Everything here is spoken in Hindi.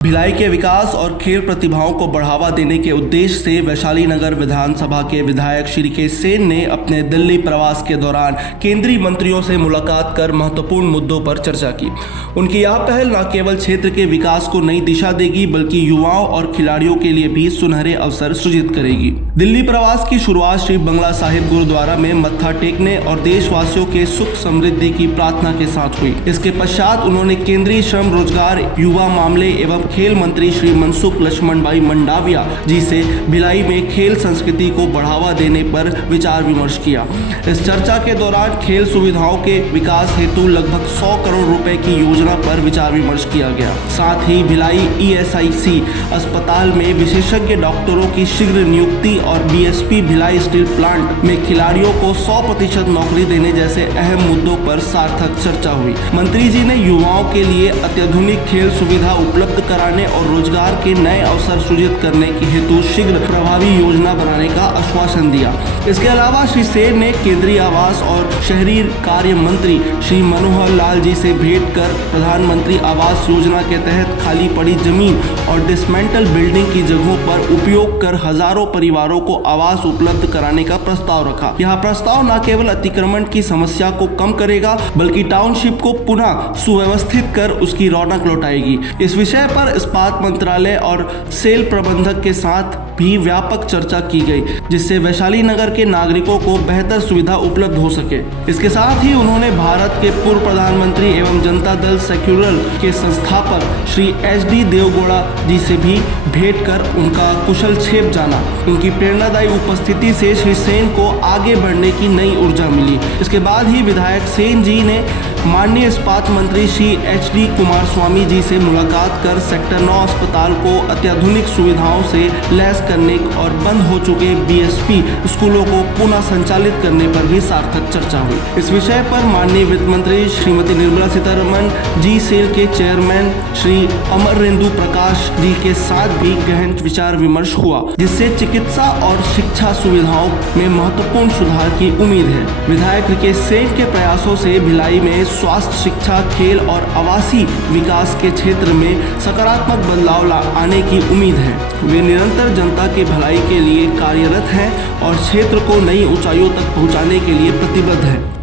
भिलाई के विकास और खेल प्रतिभाओं को बढ़ावा देने के उद्देश्य से वैशाली नगर विधानसभा के विधायक श्री के सेन ने अपने दिल्ली प्रवास के दौरान केंद्रीय मंत्रियों से मुलाकात कर महत्वपूर्ण मुद्दों पर चर्चा की। उनकी यह पहल न केवल क्षेत्र के विकास को नई दिशा देगी बल्कि युवाओं और खिलाड़ियों के लिए भी सुनहरे अवसर सृजित करेगी। दिल्ली प्रवास की शुरुआत श्री बंगला साहिब गुरुद्वारा में मत्था टेकने और देशवासियों के सुख समृद्धि की प्रार्थना के साथ हुई। इसके पश्चात उन्होंने केंद्रीय श्रम रोजगार युवा मामले एवं खेल मंत्री श्री मनसुख लक्ष्मण भाई मंडाविया जी से भिलाई में खेल संस्कृति को बढ़ावा देने पर विचार विमर्श किया। इस चर्चा के दौरान खेल सुविधाओं के विकास हेतु लगभग 100 करोड़ रुपए की योजना पर विचार विमर्श किया गया। साथ ही भिलाई ESIC अस्पताल में विशेषज्ञ डॉक्टरों की शीघ्र नियुक्ति और BSP भिलाई स्टील प्लांट में खिलाड़ियों को 100% नौकरी देने जैसे अहम मुद्दों पर सार्थक चर्चा हुई। मंत्री जी ने युवाओं के लिए अत्याधुनिक खेल सुविधा उपलब्ध कराने और रोजगार के नए अवसर सृजित करने के हेतु शीघ्र प्रभावी योजना बनाने का आश्वासन दिया। इसके अलावा श्री सेन ने केंद्रीय आवास और शहरी कार्य मंत्री श्री मनोहर लाल जी से भेंट कर प्रधानमंत्री आवास योजना के तहत खाली पड़ी जमीन और डिसमेंटल बिल्डिंग की जगहों पर उपयोग कर हजारों परिवारों को आवास उपलब्ध कराने का प्रस्ताव रखा। यह प्रस्ताव न केवल अतिक्रमण की समस्या को कम करेगा बल्कि टाउनशिप को पुनः सुव्यवस्थित कर उसकी रौनक लौटाएगी। इस विषय पर इस्पात मंत्रालय और सेल प्रबंधक के साथ भी व्यापक चर्चा की गई, जिससे वैशाली नगर के नागरिकों को बेहतर सुविधा उपलब्ध हो सके। इसके साथ ही उन्होंने भारत के पूर्व प्रधानमंत्री एवं जनता दल सेक्युलर के संस्थापक श्री HD देवगौड़ा जी से भी भेंट कर उनका कुशल क्षेम जाना। उनकी प्रेरणादायी उपस्थिति से श्री सेन को आगे बढ़ने की नई ऊर्जा मिली। इसके बाद ही विधायक सेन जी ने माननीय इस्पात मंत्री श्री HD कुमारस्वामी जी से मुलाकात कर सेक्टर 9 अस्पताल को अत्याधुनिक सुविधाओं से लैस करने और बंद हो चुके BSP स्कूलों को पुनः संचालित करने पर भी सार्थक चर्चा हुई। इस विषय पर माननीय वित्त मंत्री श्रीमती निर्मला सीतारमण जी, सेल के चेयरमैन श्री अमरेंदु प्रकाश जी के साथ भी गहन विचार विमर्श हुआ, जिससे चिकित्सा और शिक्षा सुविधाओं में महत्वपूर्ण सुधार की उम्मीद है। विधायक के सेन के प्रयासों से भिलाई में स्वास्थ्य, शिक्षा, खेल और आवासीय विकास के क्षेत्र में सकारात्मक बदलाव आने की उम्मीद है। वे निरंतर जनता की भलाई के लिए कार्यरत हैं और क्षेत्र को नई ऊंचाइयों तक पहुंचाने के लिए प्रतिबद्ध हैं।